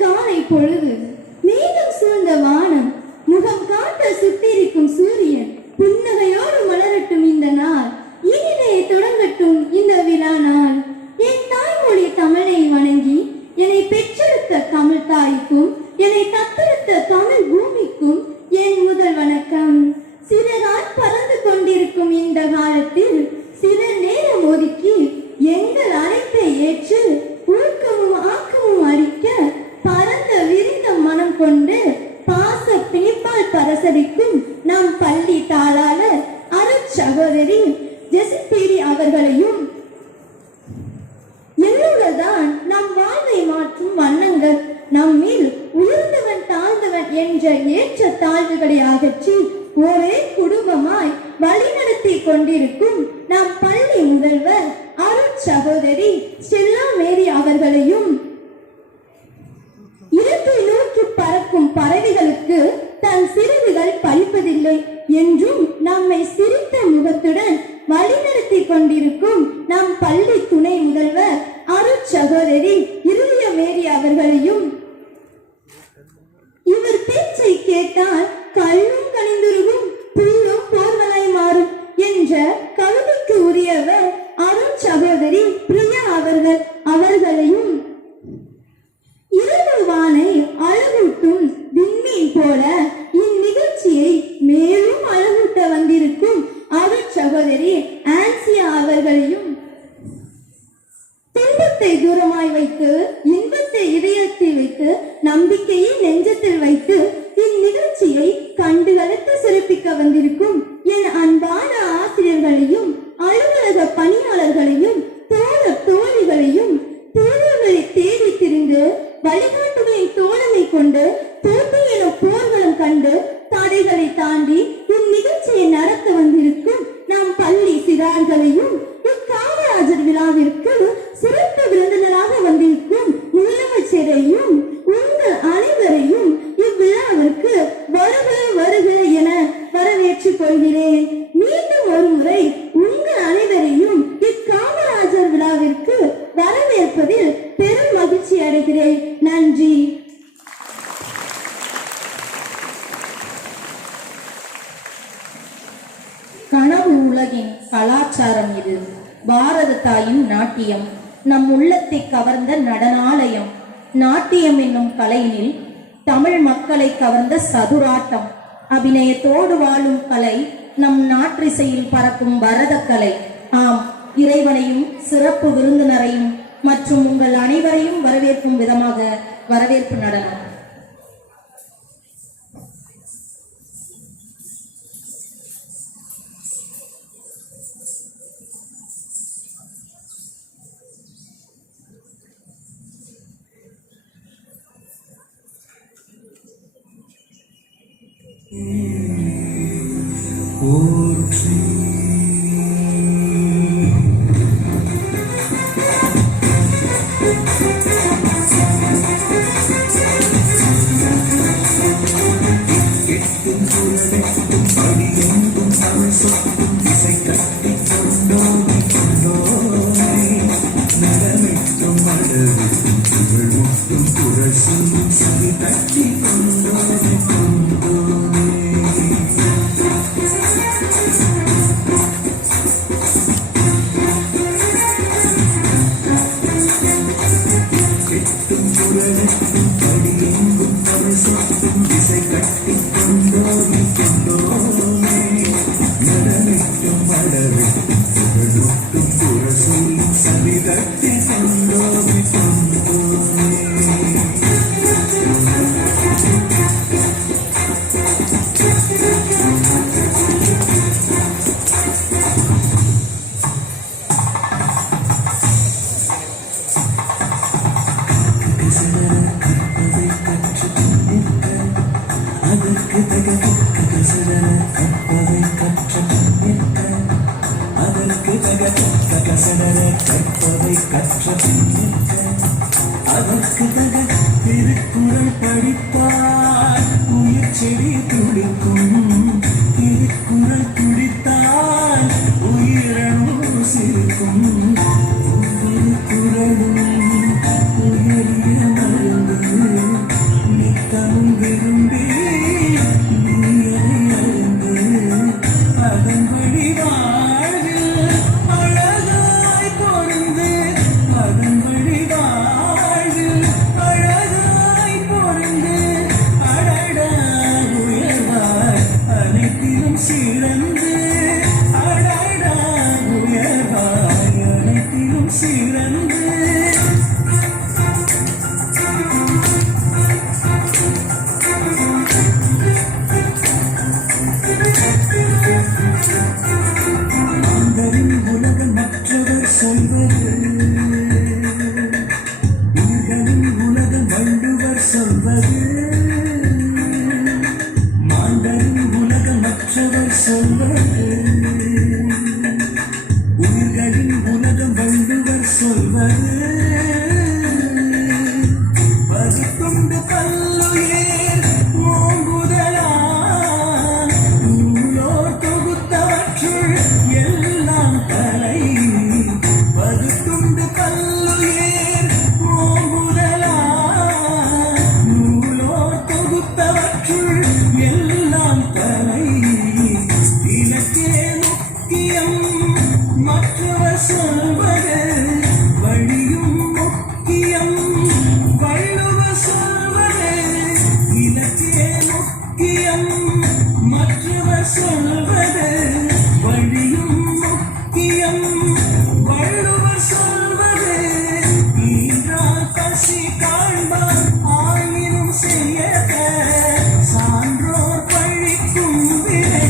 காலை பொழுது, மேகம் சூழ்ந்த வானம், முகம் காட்ட சுட்டிருக்கும் சூரியன், புன்னகையோடு மலரட்டும் இந்த நாள், இனிதே தொடங்கட்டும் இந்த விழா நாள். என் தாய்மொழி தமிழை வணங்கி என்னை பெற்றெடுத்த தமிழ் தாய்க்கும் என்னை தத்தெடுத்த தமிழ் பூமிக்கும் என் முதல் வணக்கம். சிறகால் பறந்து கொண்டிருக்கும் இந்த காலத்தில் சில நேரம் ஒதுக்கி எங்கள் அழைப்பை ஏற்று ஊக்கமும் ஆக்கமும் அளிக்க பரந்த விரிந்த மனம் கொண்டு பாச பிணிப்பால் பரசரிக்கும் நம் பள்ளி தாளாளர் அருட்சகோதரி ஜெசிபீரி அவர்களையும், எண்ணுகள்தான் நம் வாழ்வை மாற்றும் வண்ணங்கள், நம்மில் உயர்ந்தவன் தாழ்ந்தவன் என்ற ஏற்ற தாழ்வுகளை அகற்றி ஒரே குடும்பமாய் வழிநடத்தி கொண்டிருக்கும் நம் பள்ளி முதல்வர் அருட்சகோதரி ஸ்டெல்லா மேரி அவர்களையும், இலக்கை நோக்கி பறக்கும் பறவைகளுக்கு தன் சிறகுகள் பலிப்பதில்லை என்றும் நம்மை சிரித்த முகத்துடன் வழிநடத்தி கொண்டிருக்கும் நம் பள்ளி துணை முதல்வர் அருட்சகோதரி இருளிய மேரி அவர்களையும், இவர் பேச்சை கேட்டால் கல்லும் கனிந்துருகும் புல்லும் போர்வலாய் மாறும் என்ற கவிதைக்கு உரியவர் அருட்சகோதரி பிரியா அவர்களையும், இரவு வானை அழகூட்டும் விண்மீன் போல இந்நிகழ்ச்சியை மேலும் அழகூட்ட வந்திருக்கும் அருட்சகோதரி ஆன்சியா அவர்களையும், துன்பத்தை தூரமாய் வைத்து இன்பத்தை இதயத்தில் வைத்து நம்பிக்கையை நெஞ்சத்தில் வைத்து இந்நிகழ்ச்சியை கண்டுகளித்து சிறப்பிக்க வந்திருக்கும் என் அன்பான ஆசிரியர்களையும் அலுவலக பணியாளர்களையும் தோழ தோழிகளையும் தேர்வுகளை தேடி திரிந்து வழிகாட்டுகளின் தோழமை கொண்டு தோல்வி எனும் போர்களும் கண்டு தடைகளை தாண்டி இந்நிகழ்ச்சியை நடத்த வந்திருக்கும் நம் பள்ளி சிறார்களையும், இக்காமராஜர் விழாவிற்கு சிறப்பு விருந்தினராக வந்திருக்கும் முதலமைச்சரையும் உங்கள் அனைவரையும் இவ்விழாவிற்கு வருக வருக என வரவேற்றுக் கொள்கிறேன். மீண்டும் ஒரு முறை உங்கள் அனைவரையும் இக்காமராஜர் விழாவிற்கு வரவேற்பதில் பெரும் மகிழ்ச்சி அடைகிறேன். நன்றி. கனவு உலகின் கலாச்சாரம் இது. பாரத தாயின் நாட்டியம் நம் உள்ளத்தை கவர்ந்த நடனாலயம். நாட்டியம் என்னும் கலையினில் தமிழ் மக்களை கவர்ந்த சதுராட்டம். அபிநயத்தோடு வாழும் கலை நம் நாற்றிசையில் பறக்கும் பரத கலை. ஆம், இறைவனையும் சிறப்பு விருந்தினரையும் மற்றும் உங்கள் அனைவரையும் வரவேற்கும் விதமாக வரவேற்பு நடனம். அதற்கு தக திருக்குறள் படித்தால் உயிர் செடி துடிக்கும். திருக்குறள் துடித்தால் உயிரணு சிரிக்கும். திருக்குறளும் உயரிய மருந்து பிறந்து மாந்தரின் உலகம் மற்றவர் சொல்வது உயிர்களின் உலகம் வள்ளுவர் சொல்வது மாந்தரின் உலகம் மற்றவர் சொல்வது உயிர்களின் உலகம் வள்ளுவர் சொல்வது பருத்துண்டு பல்லுயிர் ஓங்குதலா நூலோர் தொகுத்தவற்றுள் எல்லாம் தலை பருத்துண்டு பல்லுயிர் ஓங்குதலா நூலோர் தொகுத்தவற்றுள் எல்லாம் தலை இலக்கே முக்கியம் மற்றவர் சொல்வது வழியும் முக்கியம் வள்ளுவர் சொல்வது இலக்கே முக்கியம் மற்றவர் சொல்வது வழியும் முக்கியம் வள்ளுவர் சொல்வது ஈன்றால் பசி காண்பார் ஆயினும் செய்யத சான்றோர் பழிக்கும் வினை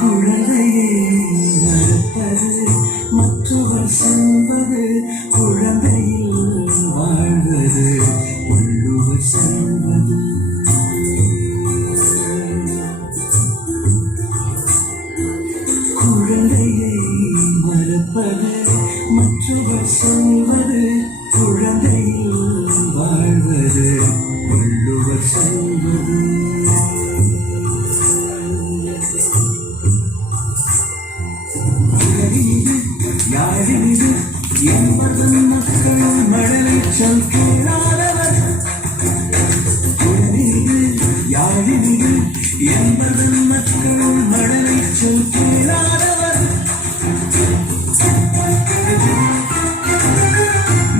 குழந்தையை வளர்ப்பது மற்றவர் சொல்வது குழந்தையில் வாழ்வது வள்ளுவர் சொல்வது குழந்தையை வளர்ப்பது மற்றவர் சொல்வது குழந்தையில் வாழ்வது வள்ளுவர் சொல்வது யாழினிது என்பதன் மக்கள் மழலை சொல் கேளாதவர் குழலிது யாழினிது என்பதன் மக்கள் மழலை சொல் கேளாதவர்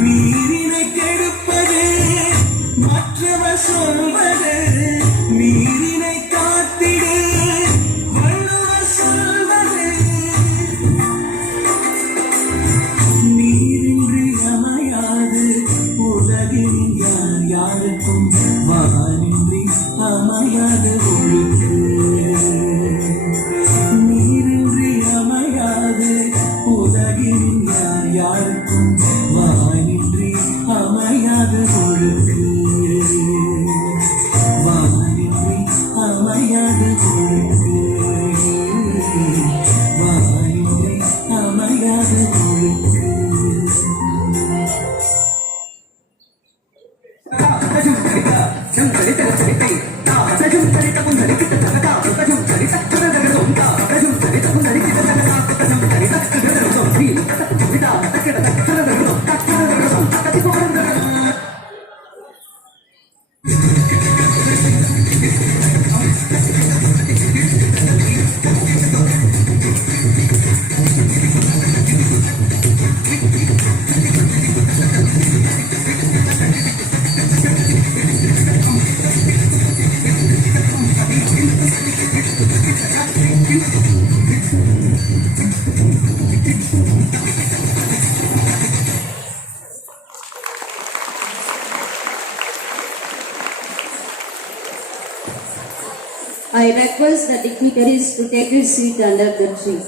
நீரினை கெடுப்பது மற்றவர் சொல்வது நீரினை காத்திடு வள்ளுவர் சொல்வது நீரின்றி அமையாது உலகில் யார் யாருக்கும் வானின்றி அமையாது ஒழுக்கு நீரின்றி அமையாது உலகில் யார் யாருக்கும் வானின்றி அமையாது ஒழுக்கு வானின்றி அமையாது ஒழுக்கு வானின்றி அமையாது ஒழுக்கு I request the dignitaries to take a seat under the tree.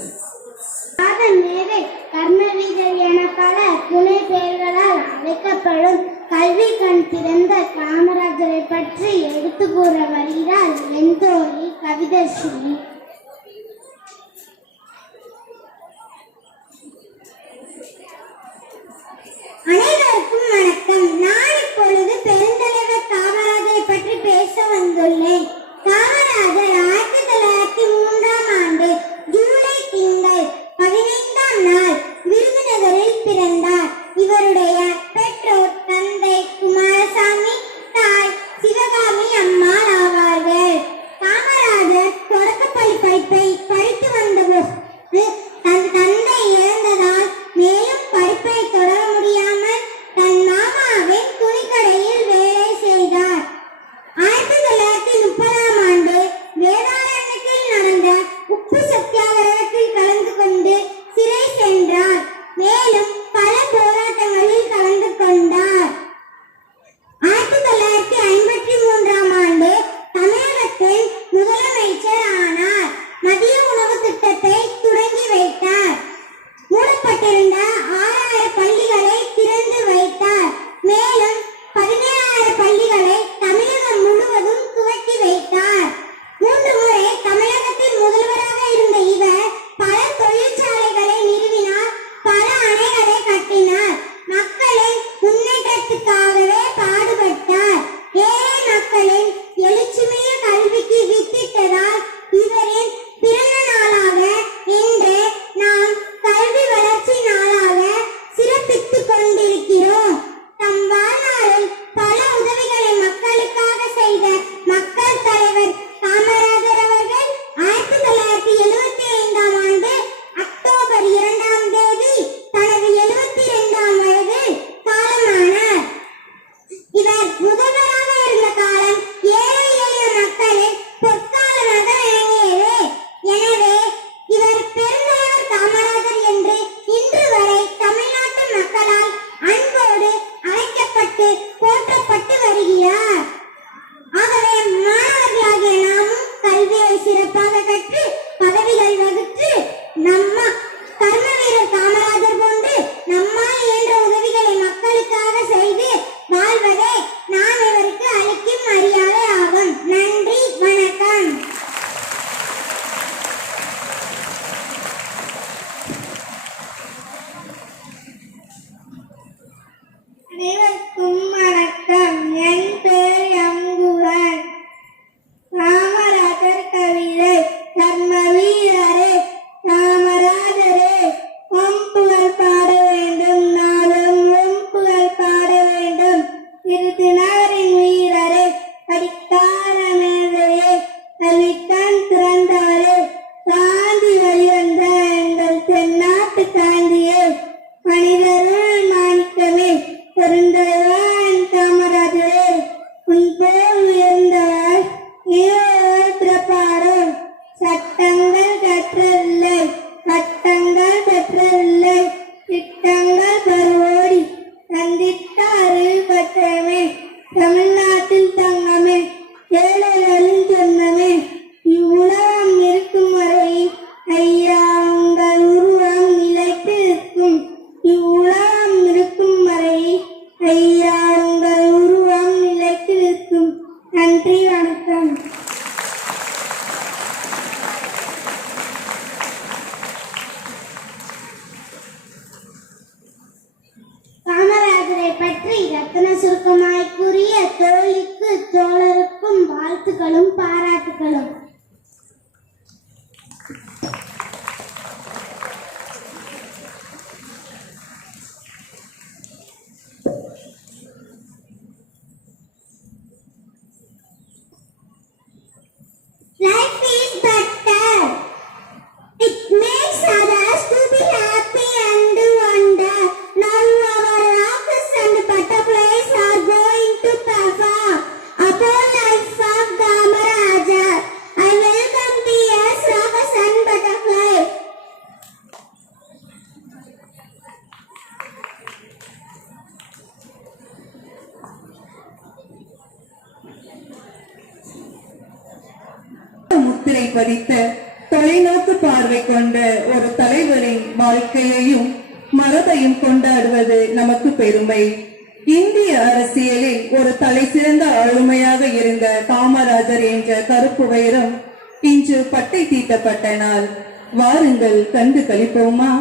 மேதை கர்மவீரர் என பல துணை பெயர்களால் அழைக்கப்படும் கல்வி கண் திறந்த காமராஜரை பற்றி எடுத்து கூற வருகிறார் வெண்தோழி கவிதஸ்ரீ. அனைவருக்கும் வணக்கம். நான் இப்பொழுது பெருந்தலைவர் காமராஜரை பற்றி பேச வந்துள்ளேன். காமராஜர் 1903ஆம் ஆண்டு ஜூலை திங்கள் 15ஆம் நாள் விருதுநகரில் பிறந்தார். இவருடைய பெற்றோர் தந்தை குமாரசாமி, தாய் சிவகாமி அம்மாள் ஆவார்கள். காமராஜர் தொடக்கப்பள்ளி படிப்பை படித்து வந்தபோது தன் தந்தை இறந்ததால் மேலும் படிப்பை தொடர முடியாமல் தன் மாமாவின் துணிக்கடையில் வேலை செய்தார். 19 இது ஒரு பிறப்பாடும். சட்டங்கள் கற்றதில்லை, பட்டங்கள் பெற்றதில்லை, திட்டங்கள் பருவோடி சந்தித்த அறிவு பற்றமே. தமிழ்நாட்டில் தங்கமே, ஏழைகளின் சொந்தமே, இவ்வுலகம் இருக்கும் வரை ஐயா உங்கள் உருவம் நிலைத்து இருக்கும். இவ்வுலகம் இருக்கும் வரை ஐயா உங்கள் உருவம் நிலைத்து இருக்கும். நன்றி, வணக்கம். காமராஜரை பற்றி ரத்தன சுருக்கமாய் கூறிய தோழிக்கு தோழருக்கும் வாழ்த்துக்களும் பாராட்டுகளும். Life is better. It makes others to be happy and wonder. Now our rockets and butterflies are going to perform upon life of Kamaraja. I welcome the yes, rockets and butterflies. முத்திரை பதித்த தொலைநோக்கு பார்வை கொண்ட ஒரு தலைவரின் வாழ்க்கையையும் மரபையும் கொண்டாடுவது நமக்கு பெருமை. இந்திய அரசியலில் ஒரு தலைசிறந்த ஆளுமையாக இருந்த காமராஜர் என்ற கருப்பு வைரம் இன்று பட்டை தீட்டப்பட்ட நாள். வாருங்கள் கண்டு கழிப்போமா?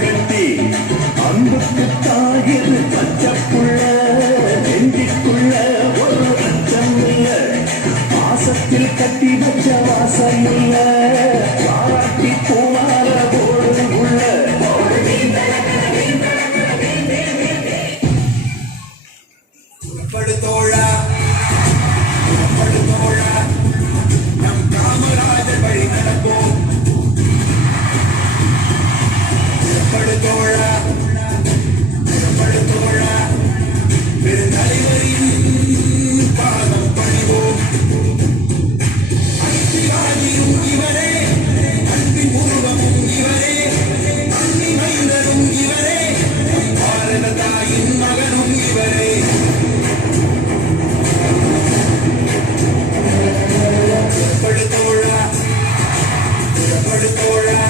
கட்டி அன்புக்கு தாகிது பச்சப்புள்ள நெஞ்சிக்குள்ள ஒரு அச்சம் இல்ல பாசத்தில் கட்டி வச்ச வாசம் இல்ல பாராட்டி போவார போடு உள்ள படுத்தோழா படுத்தோழா நம் காமராஜர் வழி நடப்போம் படுத்தோழா படுத்தோழா பெருந்தலைவரின் பாதம் பணிவோம் அன்பிவாதியும் இவரே அன்பின் உருவமும் இவரே அன்னி மைந்தரும் இவரே பாரத தாயின் மகனும் இவரே படுத்தோழா படுத்தோழா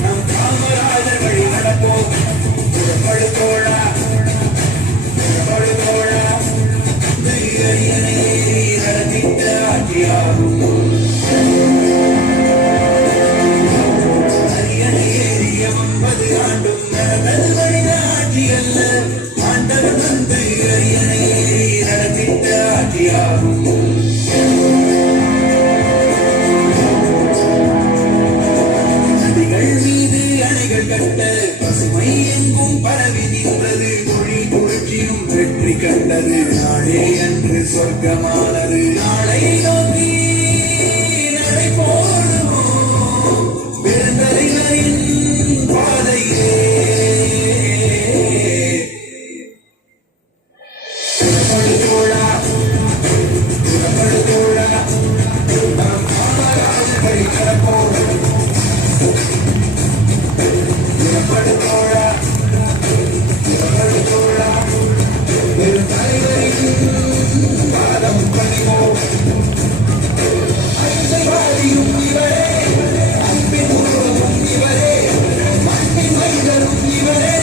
நம் காமராஜர் வழி நடப்போம் படுத்தோழா படுத்தோழா அரியணை நடத்திட்ட ஆட்சியாகும் அரியணை ஏறிய 9 ஆண்டும் நடந்தது மனித ஆட்சி அல்ல ஆண்டவன் வந்து அரியணை ஏறி நடத்திட்ட ஆட்சியாகும் நதிகள் மீது அணைகள் கட்ட பசுமை எங்கும் பரவி நின்றது தொழில் புரட்சியும் வெற்றி கண்டது நாளே அன்று சொர்க்கமானது நாளை நோக்கி நடை போடுவோம் பெருந்தலைவரின் பாதையே படுத்தோழா படுத்தோழா நாம் காமராஜர் வழி நடப்போம் படுத்தோழா படுத்தோழா பெருந்தலைவரின் பாதம் பணிவோம் அன்பிவாதியும் இவரே அன்பின் உருவமும் இவரே மண்ணின் மைந்தரும் இவரே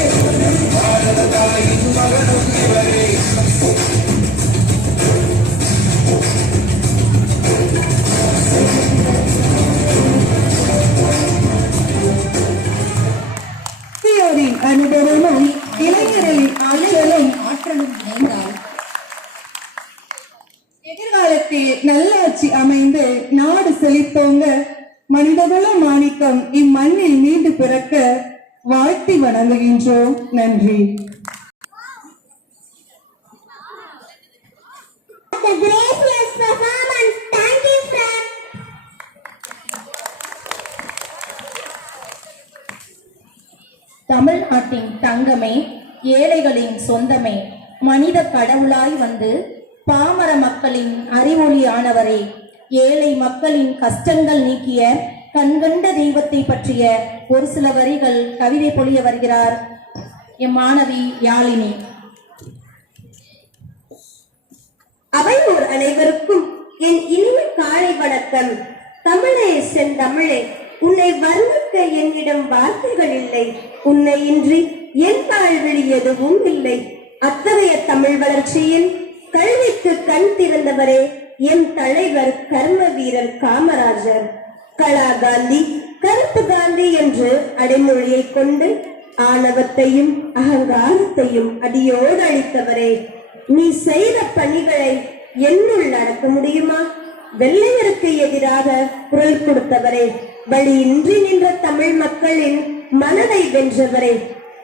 பாரத தாயின் மகனும் இவரே பெரியோரின் அனுபவமும் இளைஞர்களின் ஆற்றலும் இணைந்தால் எதிர்காலத்தில் நல்லாட்சி அமைந்து நாடு செழித்தோங்க மனிதகுல மாணிக்கம் இம்மண்ணில் மீண்டு பிறக்க வாழ்த்தி வணங்குகின்றோம். நன்றி. The gracious performance. Thank you, sir. தமிழ்நாட்டின் தங்கமே, ஏழைகளின் சொந்தமே, மனித கடவுளாய் வந்து பாமர மக்களின் அறிவொளியானவரே, ஏழை மக்களின் கஷ்டங்கள் நீக்கிய கண்கண்ட தெய்வத்தை பற்றிய ஒரு சில வரிகள் கவிதை பொழிய வருகிறார் எம் மாணவி யாழினி. அவையோர் அனைவருக்கும் என் இனிய காலை வணக்கம். தமிழே செந்தமிழே, உன்னை வர்ணிக்க என்னிடம் வார்த்தைகள் இல்லை. உன்னை இன்றி என் வாழ்வில் எதுவும் இல்லை. அத்தகைய தமிழ் வளர்ச்சியில் கல்விக்கு கண் திறந்தவரே எம் தலைவர் கர்ம வீரர் காமராஜர். கலா காந்தி, கருப்பு காந்தி என்று அடைமொழியை கொண்டு ஆணவத்தையும் அகங்காரத்தையும் அடியோடு அளித்தவரே, நீ செய்த பணிகளை என்னுள் நடத்த முடியுமா? வெள்ளையருக்கு எதிராக குரல் கொடுத்தவரே, வழியின்றி நின்ற தமிழ் மக்களின் மனதை வென்றவரே,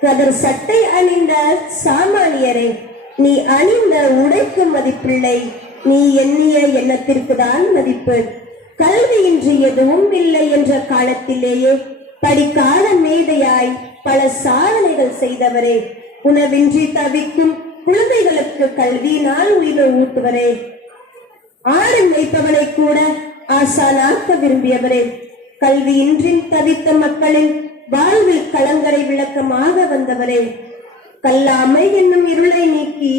கதர் சட்டை அணிந்த சாமானியரே, நீ அணிந்த உடைக்கு மதிப்பில்லை, நீ எண்ணிய எண்ணத்திற்கு தான் மதிப்பு. கல்வியின்றி எதுவும் இல்லை என்ற காலத்திலேயே படிக்காத மேதையாய் பல சாதனைகள் செய்தவரே, உணவின்றி தவிக்கும் குழந்தைகளுக்கு கல்வியினால் உயிரை ஊட்டுவரே, ஆடு மேய்ப்பவனை கூட ஆசானாக்க விரும்பியவரே, கல்வியின்றி தவித்த மக்களின் வாழ்வில் கலங்கரை விளக்கமாக வந்தவரே, கல்லாமை என்னும் இருளை நீக்கி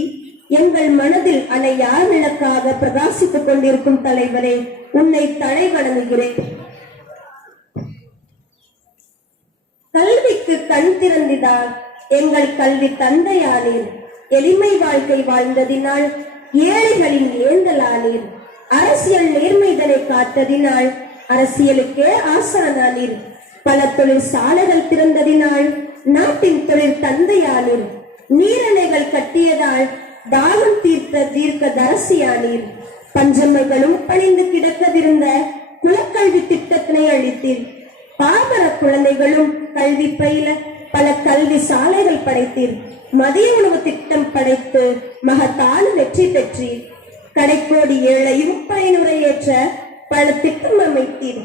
எங்கள் மனதில் அணையா விளக்காக பிரகாசித்துக் கொண்டிருக்கும் தலைவரே, உன்னை தலை வணங்குகிறேன். கல்விக்கு கண் திறந்தினால் எங்கள் கல்வி தந்தையானீர். எளிமை வாழ்க்கை வாழ்ந்ததினால் ஏழைகளின் ஏந்தலானீர். அரசியல் நேர்மைதனை காத்ததினால் அரசியலுக்கே ஆசானானீர். பல தொழிற்சாலைகள் திறந்ததினால் நாட்டின் தொழில் தந்தையானீர். நீரணைகள் கட்டியதால் தாகம் தீர்த்த தீர்க்க தரசியானீர். பஞ்சமைகளும் பணிந்து கிடக்கவிருந்த குலக்கல்வி திட்டத்தினை அளித்தீர். பாமர குழந்தைகளும் கல்வி பயில பல கல்வி சாலைகள் படைத்தீர். மதிய உணவு திட்டம் படைத்து மகத்தான வெற்றி பெற்றீர். கடைக்கோடி ஏழையும் பயனுரையேற்ற பல திட்டம் அமைத்தீர்.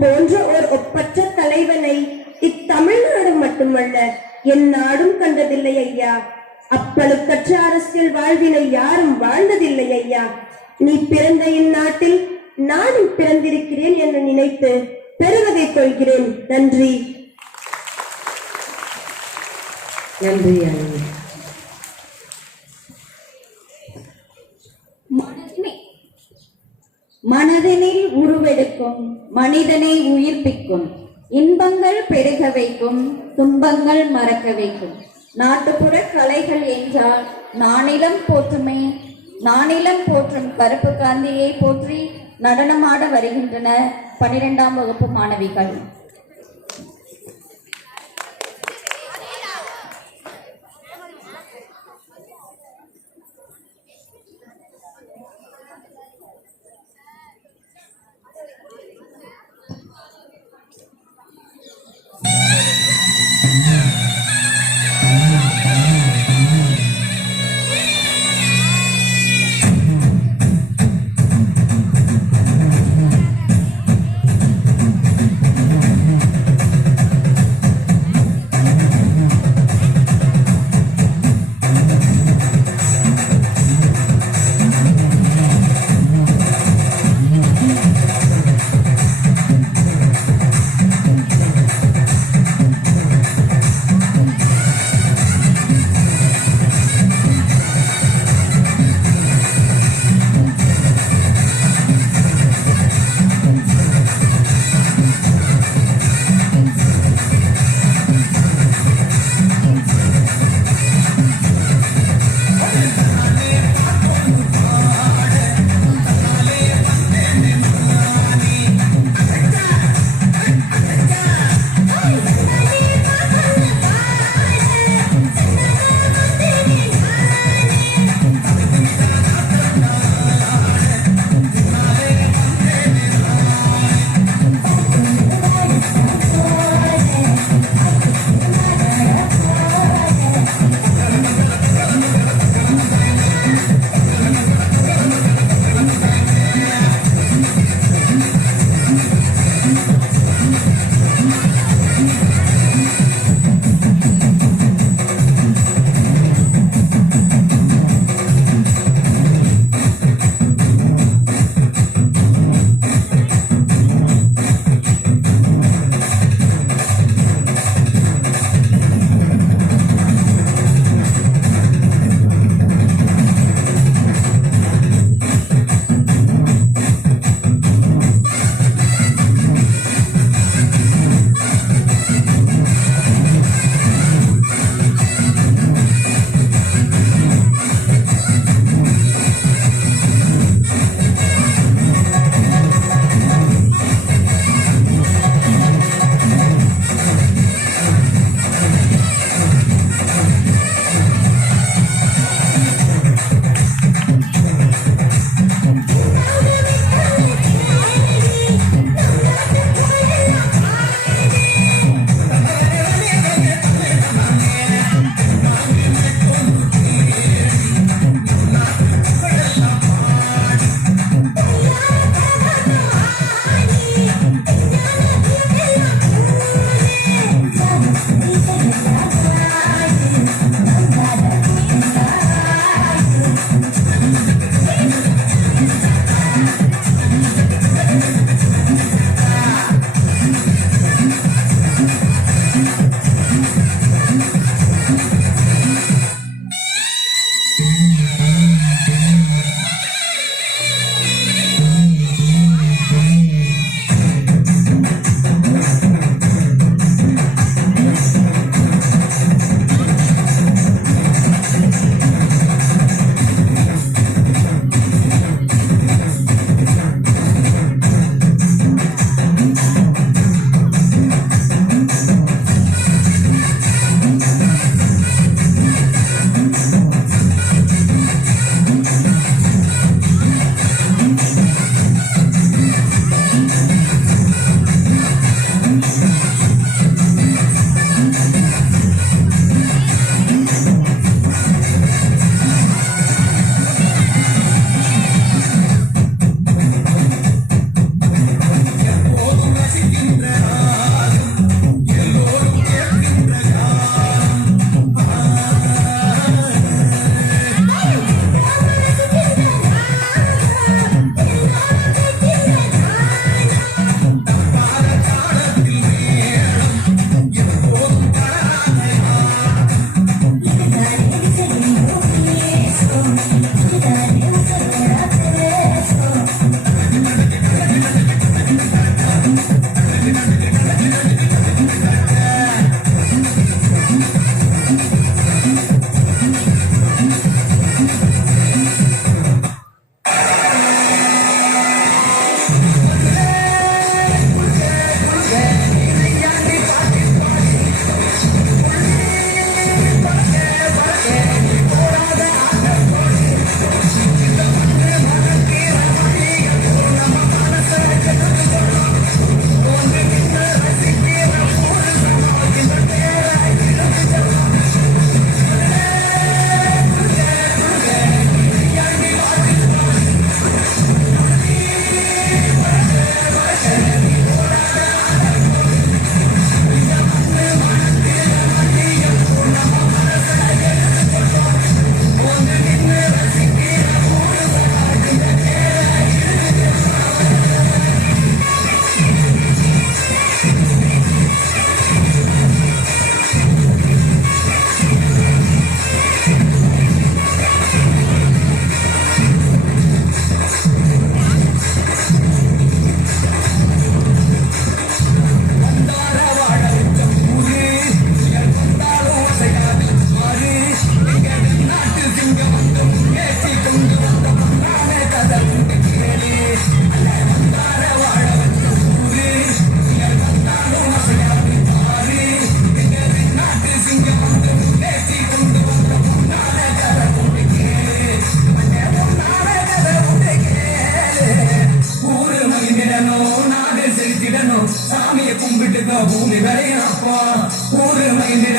போன்ற ஒரு ஒப்பற்ற தலைவனை இத்தமிழ்நாடு மட்டுமல்ல என் நாடும் கண்டதில்லை ஐயா. அப்பழுக்கற்ற அரசியல் வாழ்வினை யாரும் வாழ்ந்ததில்லை ஐயா. நீ பிறந்த இந்நாட்டில் நானும் பிறந்திருக்கிறேன் என்று நினைத்து பெருவகை கொள்கிறேன். நன்றி. நன்றி அண்ணா. மனதினில் உருவெடுக்கும் மனிதனை உயிர்ப்பிக்கும் இன்பங்கள் பெருக வைக்கும் துன்பங்கள் மறக்க வைக்கும் நாட்டுப்புற கலைகள் என்றால் நானிலம் போற்றும் கருப்பு காந்தியை போற்றி நடனமாட வருகின்றனர் 12ஆம் வகுப்பு மாணவிகள்.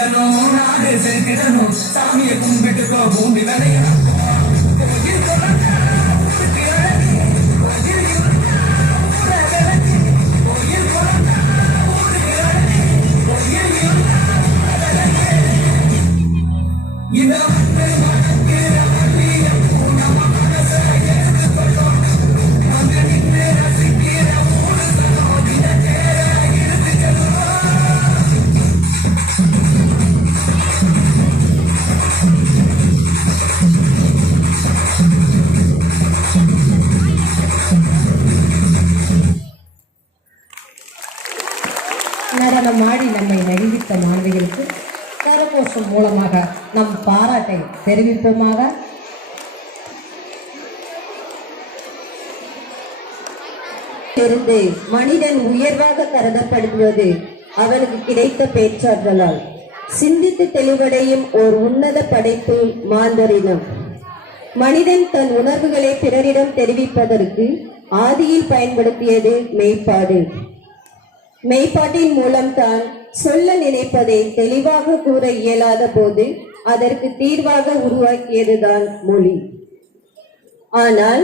வளர்ந்திடணும் நாடு செலுத்திடணும் சாமியை கும்பிட்டுக்கோ பூமி விளையணும் நடனமாடி நம்மை மகிழ்வித்த மாணவிகளுக்கு கரகோஷம் மூலமாக நம் பாராட்டை தெரிவிப்போமாக. இருந்து மனிதன் உயர்வாக கருதப்படுவது அவனுக்கு கிடைத்த பேச்சாற்றலால். சிந்தித்து தெளிவடையும் ஓர் உன்னத படைப்பு மாந்தரினம். மனிதன் தன் உணர்வுகளை பிறரிடம் தெரிவிப்பதற்கு ஆதியில் பயன்படுத்தியது மெய்ப்பாடு. மெய்ப்பாட்டின் மூலம் தான் சொல்ல நினைப்பதை தெளிவாக கூற இயலாத போது அதற்கு தீர்வாக உருவாக்கியதுதான் மொழி. ஆனால்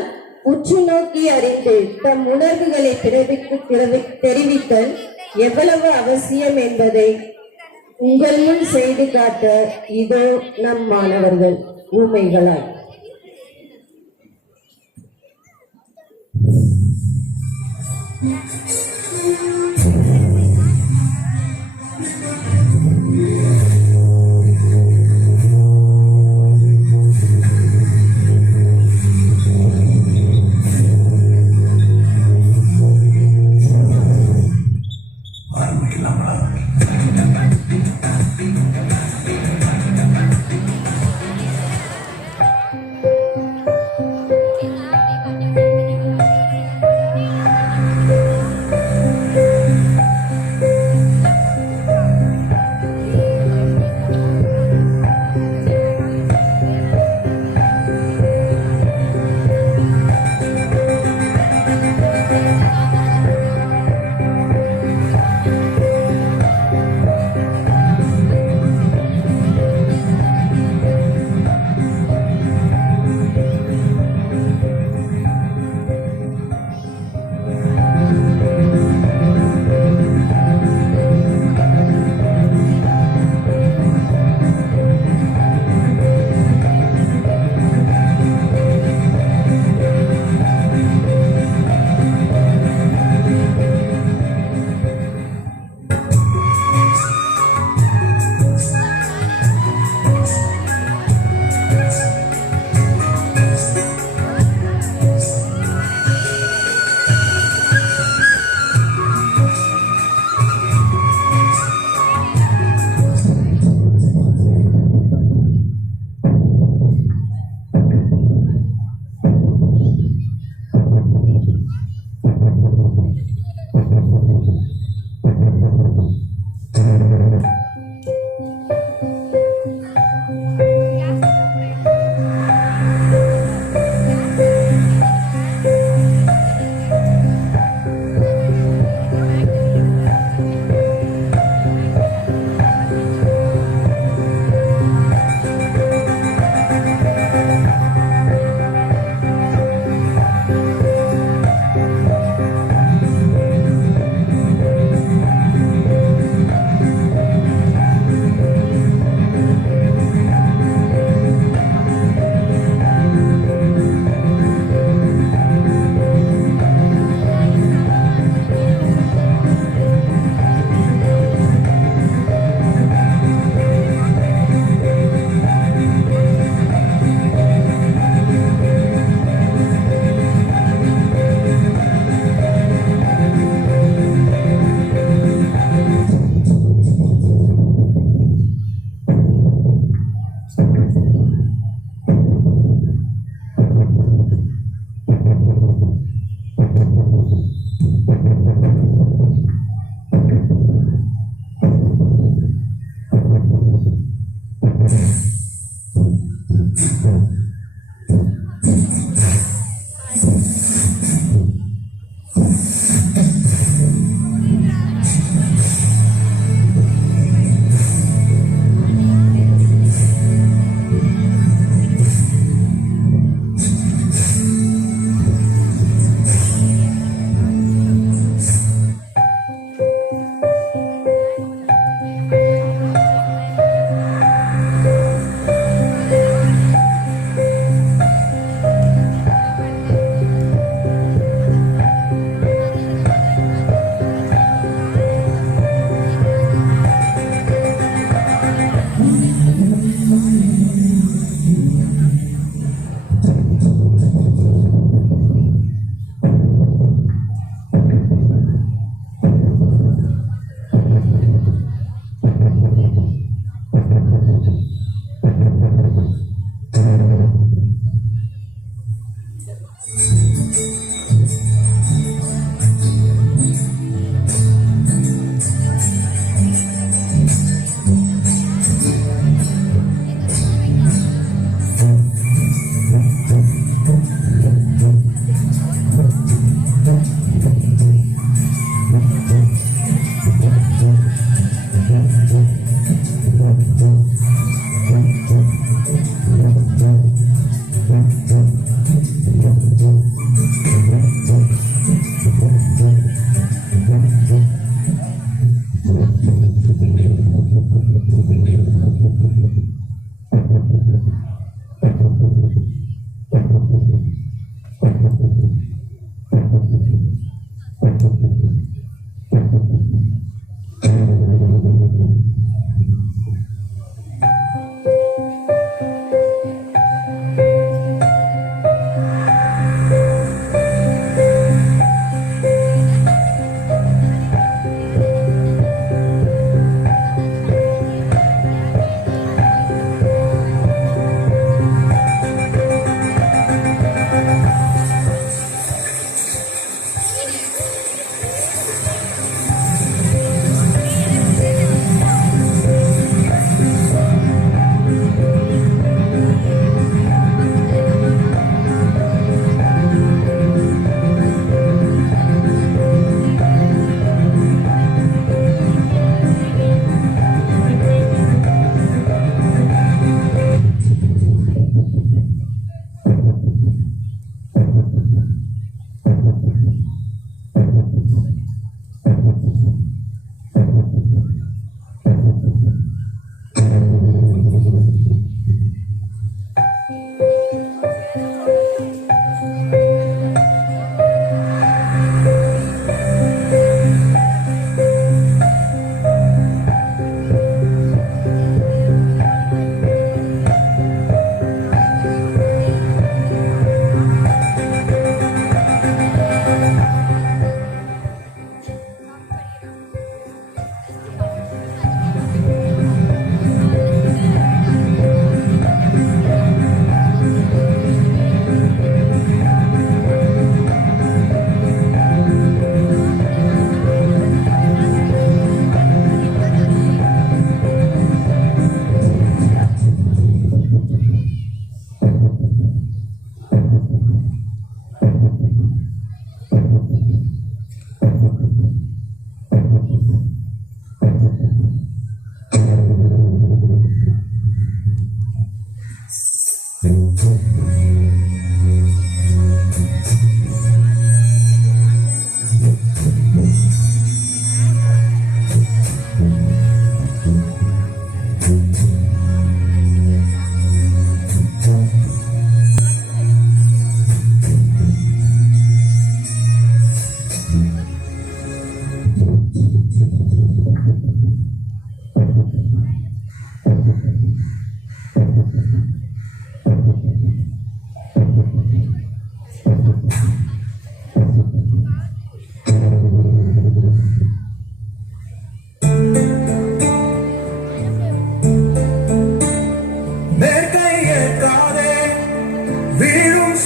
உற்று நோக்கி அறிந்து தம் உணர்வுகளை பிறருக்கு தெரிவித்தல் எவ்வளவு அவசியம் என்பதை உங்கள் முன் செய்து காட்ட இதோ நம் மாணவர்கள் ஊமைகளால்.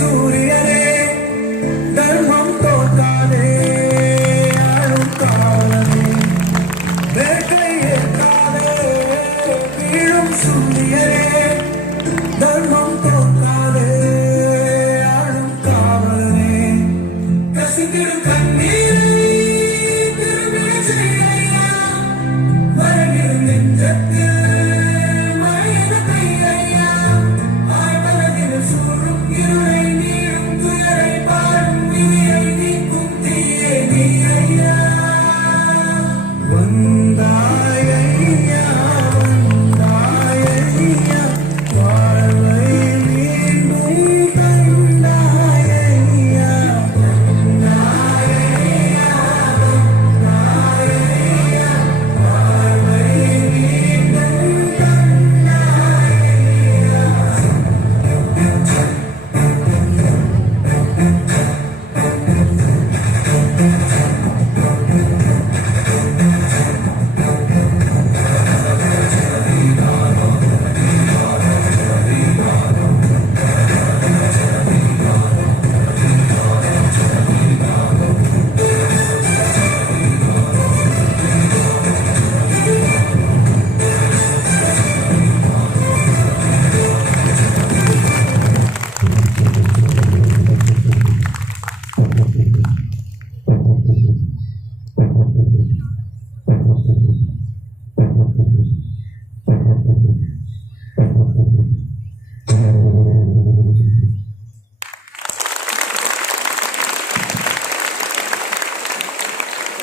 சூரியனே தர்மம் தோற்காதே ஆளும் காவலனே வேட்டை ஏற்காதே வீழும் சூரியனே தர்மம் தோற்காதே ஆளும் காவலனே கசிந்திடும் கண்ணீரை திரும்பிட செய்யா மரணிடும் நெஞ்சத்தில் மழையென கையா ஆழ்மனதில் சூழும் இருளை நீளும் துயரை பாரும் விதியை நீக்கும் தீயே நீ ஐயா வந்தாயையா வந்தாயையா வாழ்வை மீண்டும் தந்தாயையா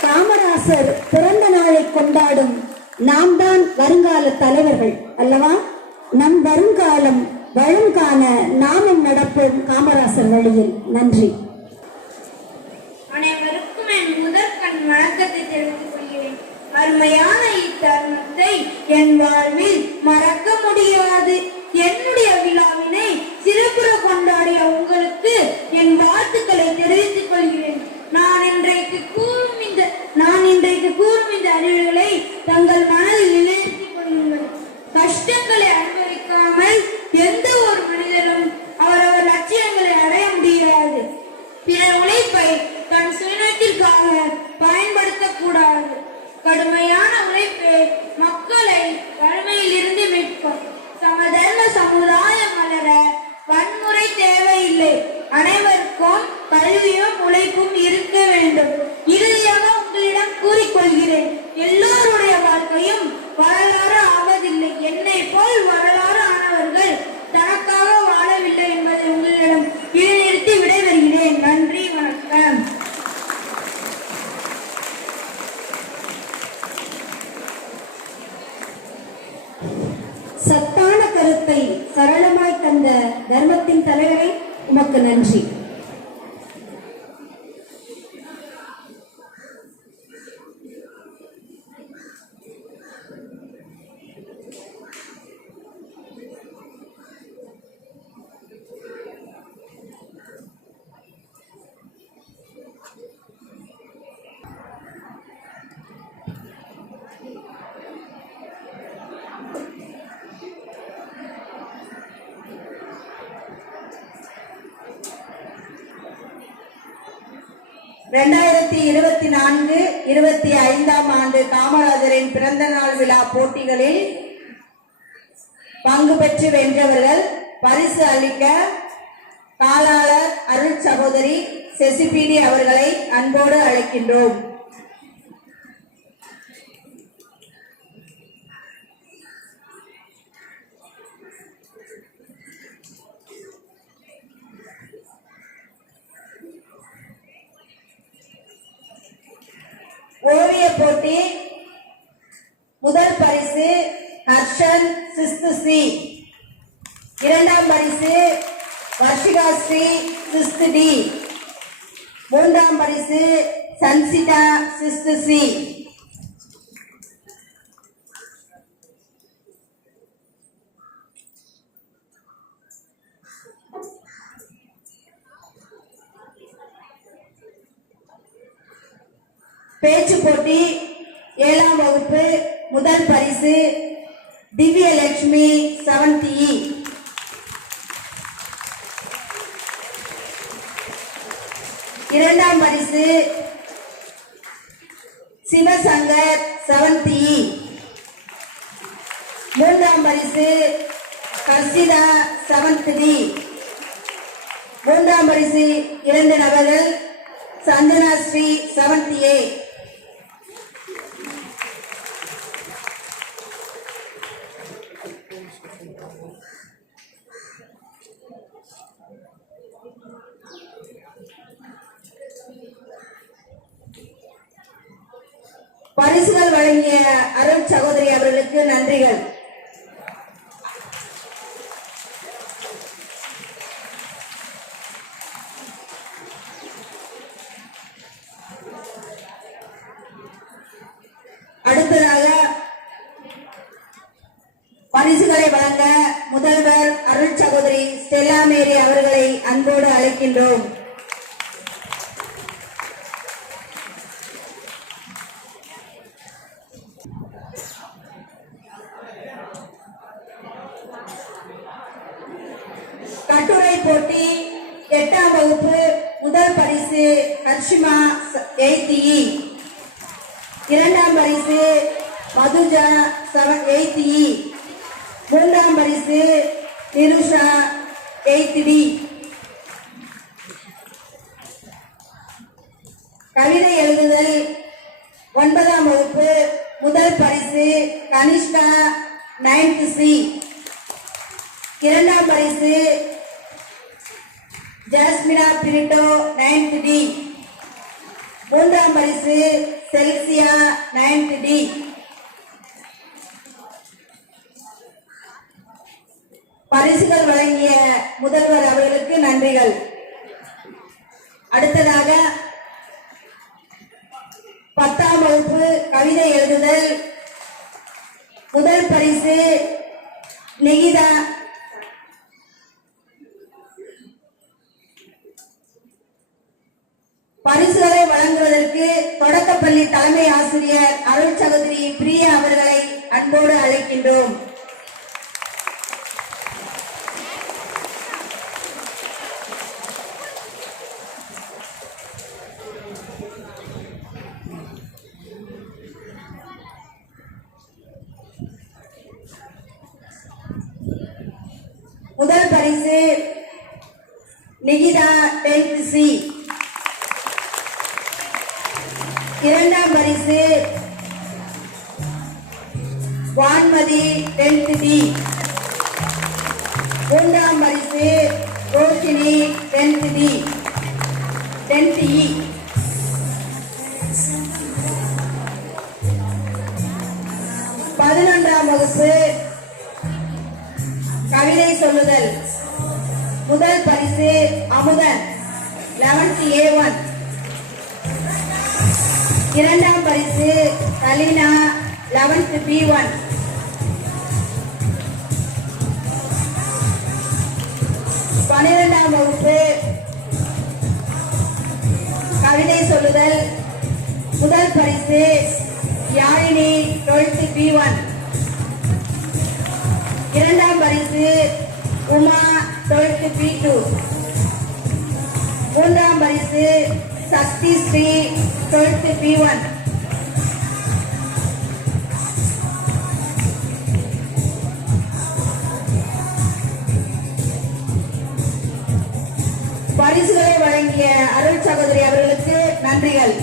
காமராசர் பிறந்த நாளை கொண்டாடும் நாம் தான் வருங்கால தலைவர்கள் அல்லவா? நம் வருங்காலம் வளம் காண நாமும் நடப்போம் காமராசர் வழியில். நன்றி. அனைவருக்கும் என் முதற்கண் வணக்கத்தை தெரிவித்துக் கொள்கிறேன். அருமையான இத்தருணத்தை என் வாழ்வில் மறக்க முடியாது. என்னுடைய விழாவினை சிறப்புற கொண்டாடிய உங்களுக்கு என் வாழ்த்துக்களை தெரிவித்துக் கொள்கிறேன். நான் இன்றைக்கு கூறும் இந்த அறிவுகளை தங்கள் மனதில் நிலைநிறுத்திக் கொள்ளுங்கள். கஷ்டங்களை அனுபவிக்காமல் எந்த ஒரு மனிதரும் அவரவர் லட்சியங்களை அடைய முடியாது. பிற உழைப்பை தன் சுயநலத்திற்காக பயன்படுத்தக்கூடாது. கடுமையான உழைப்பே மக்களை வறுமையில் இருந்து மீட்கும். சமதர்ம சமுதாயம் வளர வன்முறை தேவையில்லை. அனைவருக்கும் கல்வியும் உழைப்பும் இருக்க வேண்டும். இறுதியாக உங்களிடம் கூறிக்கொள்கிறேன், எல்லோருடைய வாழ்க்கையும் வரலாறு ஆவதில்லை. என்னை போல் வரலாறு ஆனவர்கள் தனக்காக வாழவில்லை என்பதை உங்களிடம் நிறுத்தி விடைபெறுகிறேன். நன்றி, வணக்கம். சத்தான கருத்தை சரளமாய் தந்த தர்மத்தின் தலைவரை உமக்கு நன்றி. ஆண்டு காமராஜரின் பிறந்த நாள் விழா போட்டிகளில் பங்கு பெற்று வென்றவர்கள் பரிசு அளிக்க தாளாளர் அருள் சகோதரி செசிபிடி அவர்களை அன்போடு அழைக்கின்றோம். ஓவிய போட்டி முதல் பரிசு ஹர்ஷன் 6th C, இரண்டாம் பரிசு வர்ஷிகா ஸ்ரீ 6th D, மூன்றாம் பரிசு சன்சிதா 6th C. பேச்சு போட்டி 7ஆம் வகுப்பு முதல் பரிசு திவ்யலட்சுமி 7th E. பரிசு சிவசங்கர் 7th E. மூன்றாம் பரிசு ஹர்ஷிதா 7th D. மூன்றாம் பரிசு 2 நபர்கள் சஞ்சனா ஸ்ரீ 7th A. பரிசுகள் வழங்கிய அருள் சகோதரி அவர்களுக்கு நன்றிகள். அடுத்ததாக பரிசுகளை வழங்க முதல்வர் அருள் சகோதரி ஸ்டெல்லா மேரி அவர்களை அன்போடு அழைக்கின்றோம். கட்டுரை போட்டி 8ஆம் வகுப்பு முதல் பரிசு ஹர்ஷிமா 8th E. இரண்டாம் பரிசு மதுஜா 8th E. மூன்றாம் பரிசு நிருஷா 8th D. கவிதை எழுதுதல் 9ஆம் வகுப்பு முதல் பரிசு கனிஷ்கா 9th C. இரண்டாம் பரிசு ஜாஸ்மினா பிரிட்டோ 9th D. மூன்றாம் பரிசு செல்சியா 9th D. பரிசுகள் வழங்கிய முதல்வர் அவர்களுக்கு நன்றிகள். அடுத்ததாக 10ஆம் வகுப்பு கவிதை எழுதுதல் முதல் பரிசு நிகிதா. பரிசுகளை வழங்குவதற்கு தொடக்கப்பள்ளி தலைமை ஆசிரியர் அருள் சகோதரி பிரியா அவர்களை அன்போடு அழைக்கின்றோம். முதல் பரிசு நிகிதா 10th C. இரண்டாம் பரிசு வான்மதி 10th D. மூன்றாம் பரிசு Roshini 10th D. 10th E. பதினொன்றாம் வகுப்பு கவிதை சொல்லுதல் முதல் பரிசு அமுதன் 11th A1. இரண்டாம் பரிசு கலினா 11th B1. பன்னிரெண்டாம் வகுப்பு கவிதை சொல்லுதல் முதல் பரிசு யாழினி 12th B1. இரண்டாம் பரிசு உமா 12th B2. மூன்றாம் பரிசு சக்தி ஸ்ரீ 12th B1. பரிசுகளை வழங்கிய அருள் சகோதரி அவர்களுக்கு நன்றிகள்.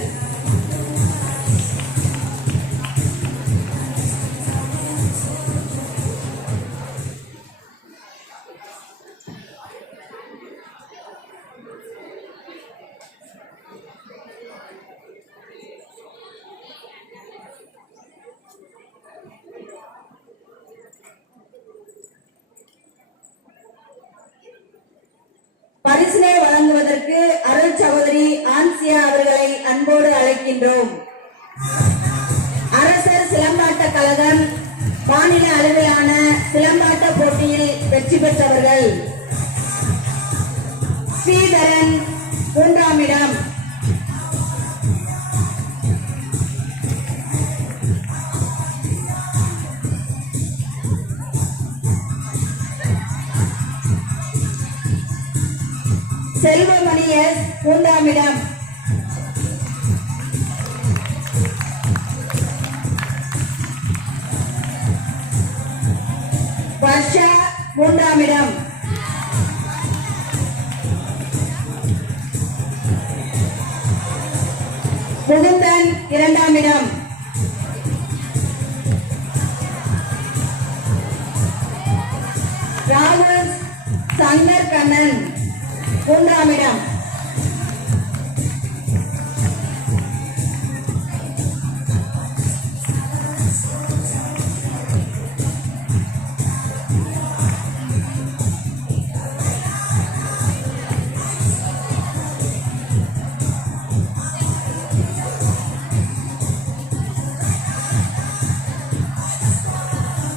பரிசினை வழங்குவதற்கு அருள் சகோதரி ஆன்சியா அவர்களை அன்போடு அழைக்கின்றோம். அரசர் சிலம்பாட்ட கழகம் மாநில அளவிலான சிலம்பாட்ட போட்டியில் வெற்றி பெற்றவர்கள் ஸ்ரீதரன் 3ஆம் இடம், செல்வமணி S 3ஆம் இடம், வர்ஷா 3ஆம் இடம். முகுந்தன் 2ஆம் இடம். ராகுல் சங்கர் கண்ணன் 3ஆம் இடம்.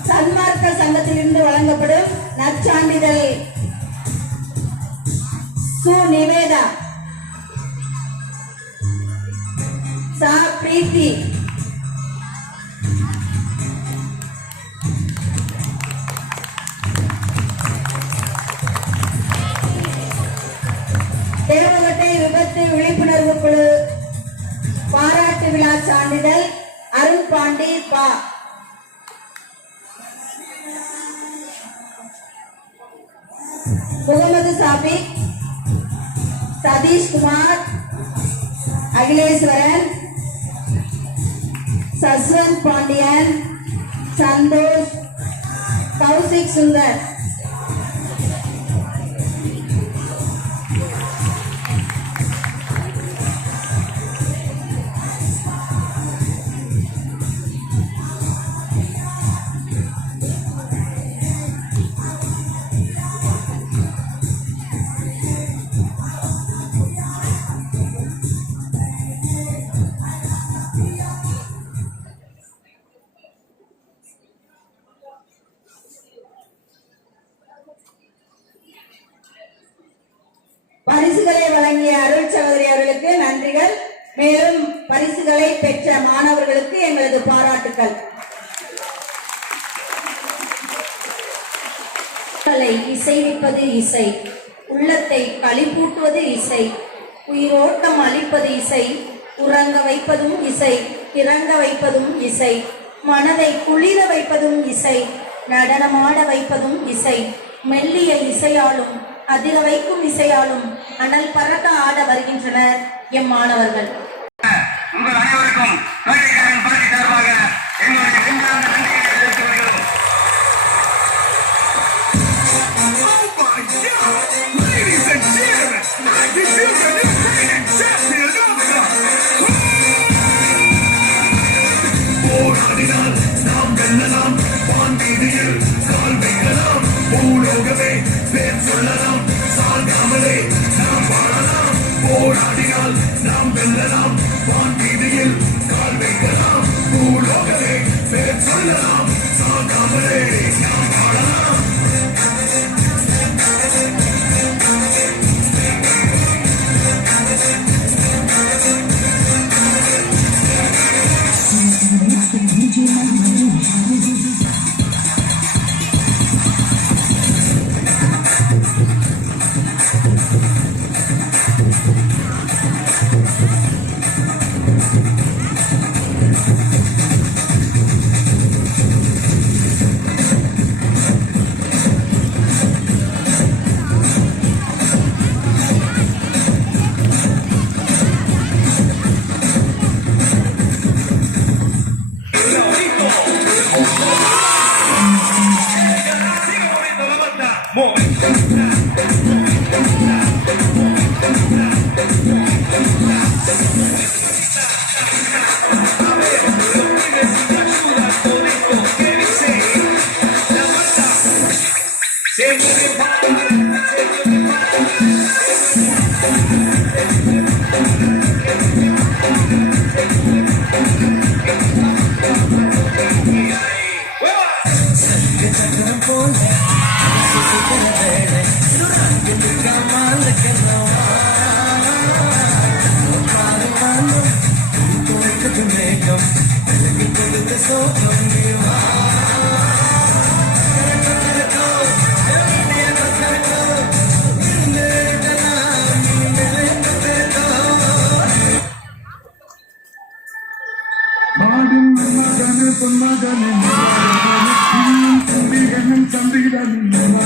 சன்மார்க்க சங்கத்திலிருந்து வழங்கப்படும் நற்சான்றிதழ் சு நிவேதா, சா பிரீத்தி, தேவகோட்டை விபத்து விழிப்புணர்வு குழு பாராட்டு விழா சான்றிதழ் அருள் பாண்டி பா. முகமது சாபிக், சதீஷ் குமார், அகிலேஸ்வரன், சஸ்வந்த் பாண்டியன், சந்தோஷ், கௌசிக் சுந்தர். பரிசுகளை வழங்கிய அருள் சகோதரி அவர்களுக்கு நன்றிகள். மேலும் பரிசுகளை பெற்ற மாணவர்களுக்கு எங்களது பாராட்டுக்கள். இசைவிப்பது இசை, உள்ளத்தை களிப்பூட்டுவது இசை, உயிரோட்டம் அளிப்பது இசை, உறங்க வைப்பதும் இசை, இறங்க வைப்பதும் இசை, மனதை குளிர வைப்பதும் இசை, நடனமாட வைப்பதும் இசை, மெல்லிய இசையாலும் அதிர வைக்கும் இசையாலும் அனல் பறக்க ஆட வருகின்றனர் எம் மாணவர்கள். உங்கள் அனைவருக்கும் கல்விக்காரன் பள்ளி சார்பாக எங்களுடைய நெஞ்சார்ந்த நன்றியை தெரிவித்துக் கொள்கிறோம். போராடினால் நாம் வெல்லலாம், வான்வீதியில் கால் வைக்கலாம், பூலோகமே பேர் சொல்லலாம், சாகாமலே நாம் வாழலாம். போராடினால் நாம் வெல்லலாம், வான்வீதியில் கால் வைக்கலாம், பூலோகமே பேர் சொல்லலாம், சாகாமலே நாம் வாழலாம். So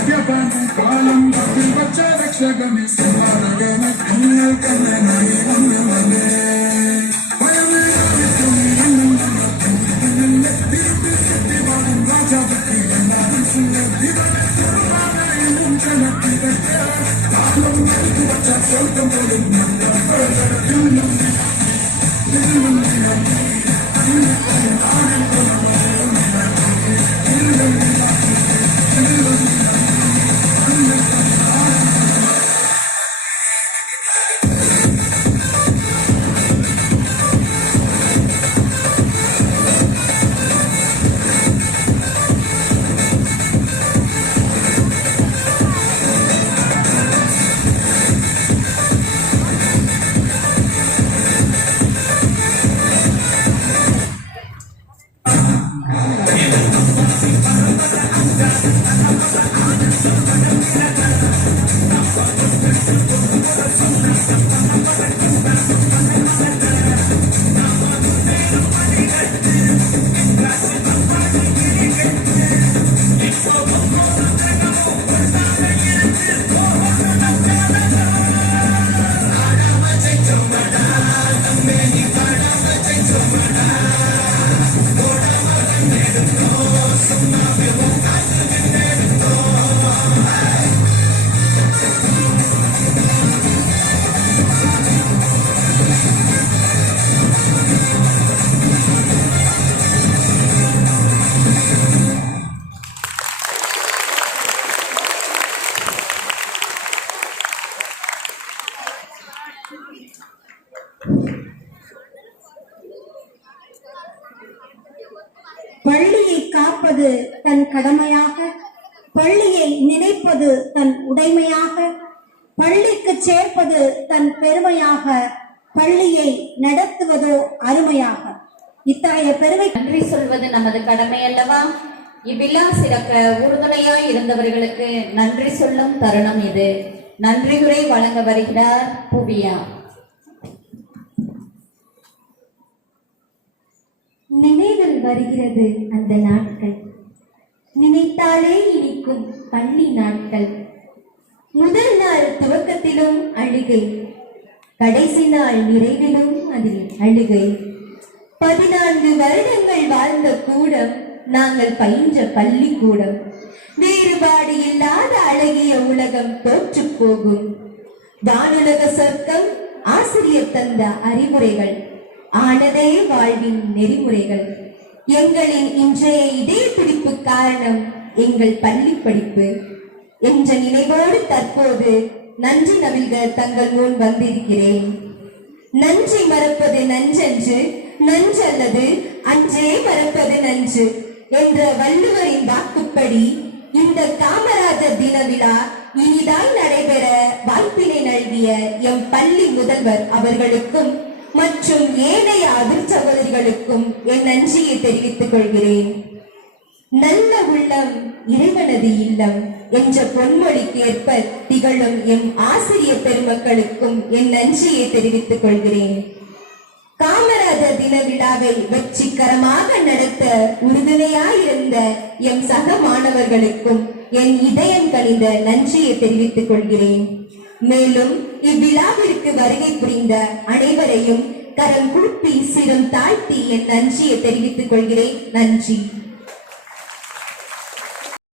മദ്യപാനം കാലം കപ്പിൽ വച്ച രക്ഷകനെ സമാനകനെ നിങ്ങൾ കണ്ണനായി വന്നവനെ பள்ளியை காப்பது தன் கடமையாக, பள்ளியை நினைப்பது தன் உடைமையாக, பள்ளிக்கு சேர்ப்பது தன் பெருமையாக, பள்ளியை நடத்துவதோ அருமையாக. இத்தகைய பெருமை நன்றி சொல்வது நமது கடமை அல்லவா? இவ்விழா சிறக்க உறுதுணையாய் இருந்தவர்களுக்கு நன்றி சொல்லும் தருணம் இது. நன்றியுரை வழங்க வருகிறார் புவியா. நினைவில் வருகிறது அந்த நாட்கள், நினைத்தாலே இனிக்கும் பள்ளி நாட்கள். முதல் நாள் துவக்கத்திலும் அழுகை, கடைசி நாள் நிறைவிலும் அதில் அழுகை. 14 வருடங்கள் வாழ்ந்த கூடம், நாங்கள் பயின்ற பள்ளிக்கூடம். வேறுபாடு இல்லாத அழகிய உலகம் தோற்று போகும். வானுலக சொர்க்கம் ஆசிரியர் தந்த அறிவுரைகள், ஆனதே வாழ்வின் நெறிமுறைகள். எங்களின் இன்றைய இதய துடிப்பு காரணம் எங்கள் பள்ளி படிப்பு என்ற நினைவோடு தற்போது நன்றி நவில்க தங்கள் முன் வந்திருக்கிறேன். நன்றி மறப்பது நன்றென்று, நன்று அல்லது அன்றே மறப்பது நன்று என்ற வள்ளுவரின் வாக்குப்படி இந்த காமராஜர் தின விழா இனிதாய் நடைபெற வாய்ப்பினை நல்கிய எம் பள்ளி முதல்வர் அவர்களுக்கும் மற்றும் ஏனைய அதிர் சகோதரிகளுக்கும் என் நன்றியை தெரிவித்துக் கொள்கிறேன். நல்ல உள்ளம் இறைவனது இல்லம் என்ற பொன்மொழிக்கு ஏற்ப திகழும் எம் ஆசிரியர் பெருமக்களுக்கும் என் நன்றியை தெரிவித்துக் கொள்கிறேன். காமராஜர் தின விழாவை வெற்றிகரமாக நடத்த உறுதுணையாயிருந்த எம் சக மாணவர்களுக்கும் என் இதயம் கனிந்த நன்றியை தெரிவித்துக் கொள்கிறேன். மேலும் இவ்விழாவிற்கு வருகை புரிந்த அனைவரையும் கரம் கூப்பி சிரம் தாழ்த்தி என் நன்றியை தெரிவித்துக் கொள்கிறேன். நன்றி.